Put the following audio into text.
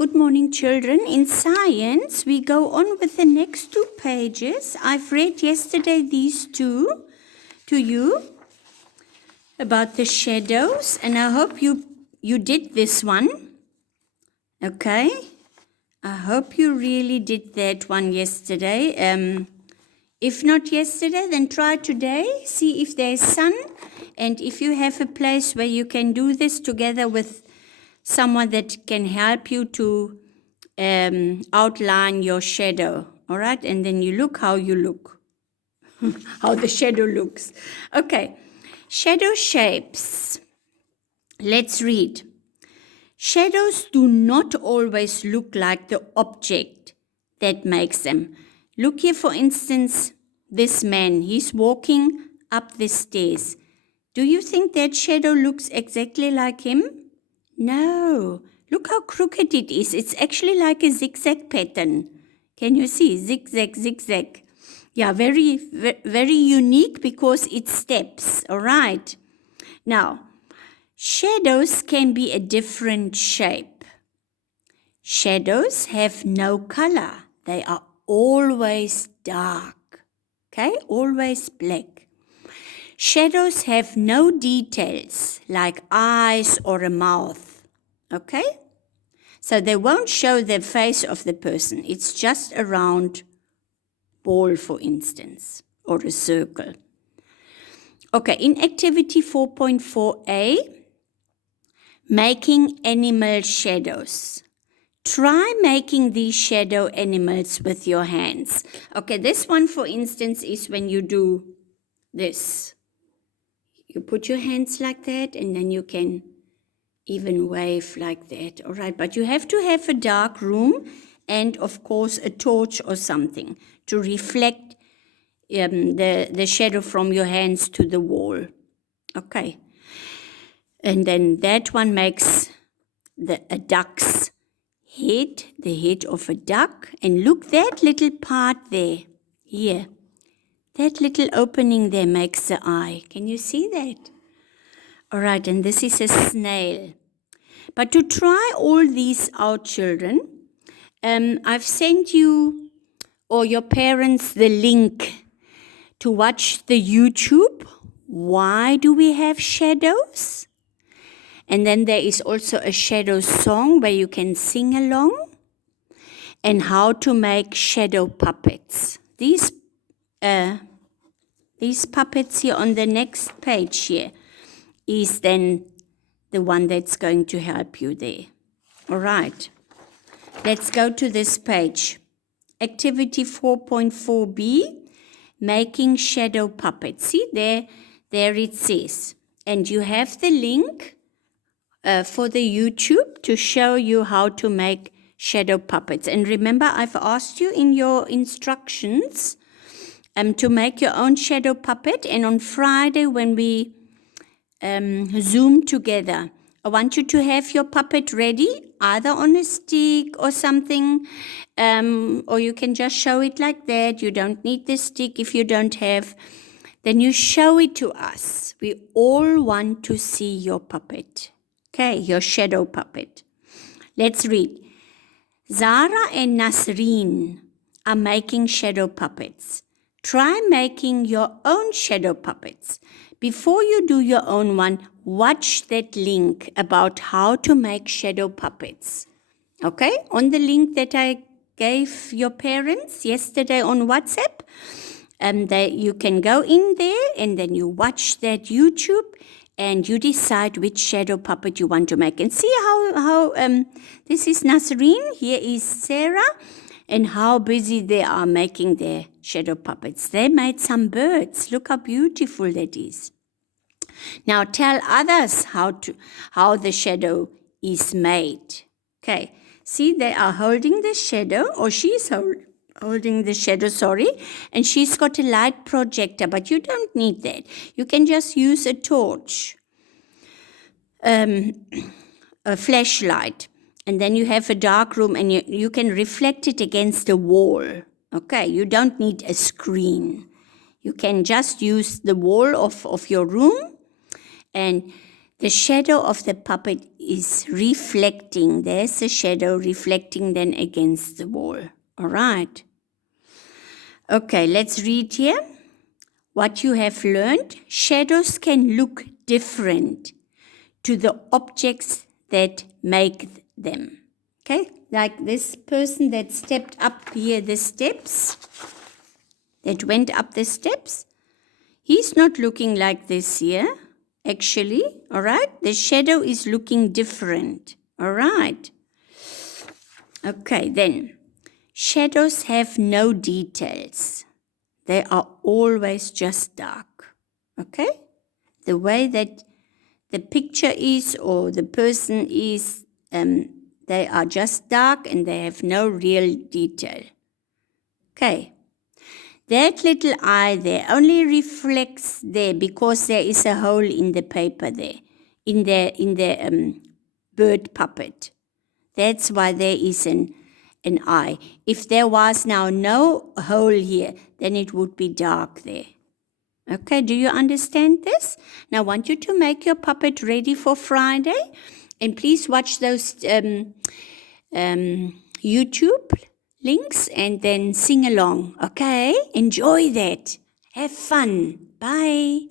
Good morning, children. In science, we go on with the next 2 pages. I've read yesterday these two to you about the shadows, and I hope you did this one. Okay? I hope you really did that one yesterday. If not yesterday, then try today. See if there's sun, and if you have a place where you can do this together with someone that can help you to outline your shadow, all right? And then you look how you look, how the shadow looks. Okay, shadow shapes. Let's read. Shadows do not always look like the object that makes them. Look here, for instance, this man. He's walking up the stairs. Do you think that shadow looks exactly like him? No. Look how crooked it is. It's actually like a zigzag pattern. Can you see? Zigzag, zigzag. Yeah, very, very unique because it steps. All right. Now, shadows can be a different shape. Shadows have no color. They are always dark. Okay? Always black. Shadows have no details like eyes or a mouth. Okay? So they won't show the face of the person. It's just a round ball, for instance, or a circle. Okay, in activity 4.4a, making animal shadows. Try making these shadow animals with your hands. Okay, this one, for instance, is when you do this. You put your hands like that, and then you can even wave like that. All right, but you have to have a dark room and, of course, a torch or something to reflect the shadow from your hands to the wall. Okay, and then that one makes a duck's head, the head of a duck. And look, that little part there, here, that little opening there makes the eye. Can you see that? All right, and this is a snail. But to try all these out, children, I've sent you or your parents the link to watch the YouTube. Why do we have shadows? And then there is also a shadow song where you can sing along. And how to make shadow puppets. These puppets here on the next page here is then the one that's going to help you there. All right. Let's go to this page. Activity 4.4b, making shadow puppets. See, there it says. And you have the link for the YouTube to show you how to make shadow puppets. And remember, I've asked you in your instructions to make your own shadow puppet. And on Friday, when we Zoom together, I want you to have your puppet ready, either on a stick or something, or you can just show it like that. You don't need the stick if you don't have. Then you show it to us. We all want to see your puppet. Okay, your shadow puppet. Let's read. Zara and Nasreen are making shadow puppets. Try making your own shadow puppets. Before you do your own one, watch that link about how to make shadow puppets. Okay? On the link that I gave your parents yesterday on WhatsApp, you can go in there and then you watch that YouTube and you decide which shadow puppet you want to make. And see how this is Nasreen, here is Sarah, and how busy they are making their shadow puppets. They made some birds. Look how beautiful that is. Now tell others how the shadow is made. Okay, see, they are holding the shadow, or she's holding the shadow, sorry, and she's got a light projector, but you don't need that. You can just use a torch, a flashlight, and then you have a dark room and you can reflect it against a wall. Okay, you don't need a screen. You can just use the wall of your room, and the shadow of the puppet is reflecting. There's a shadow reflecting then against the wall. All right. Okay, let's read here. What you have learned, shadows can look different to the objects that make them. Okay, like this person that stepped up here the steps, that went up the steps, he's not looking like this here, actually, all right? The shadow is looking different, all right? Okay, then, shadows have no details. They are always just dark, okay? The way that the picture is or the person is, they are just dark and they have no real detail. Okay. That little eye there only reflects there because there is a hole in the paper there, in the bird puppet. That's why there is an eye. If there was now no hole here, then it would be dark there. Okay, do you understand this? Now I want you to make your puppet ready for Friday. And please watch those YouTube links and then sing along. Okay, enjoy that. Have fun. Bye.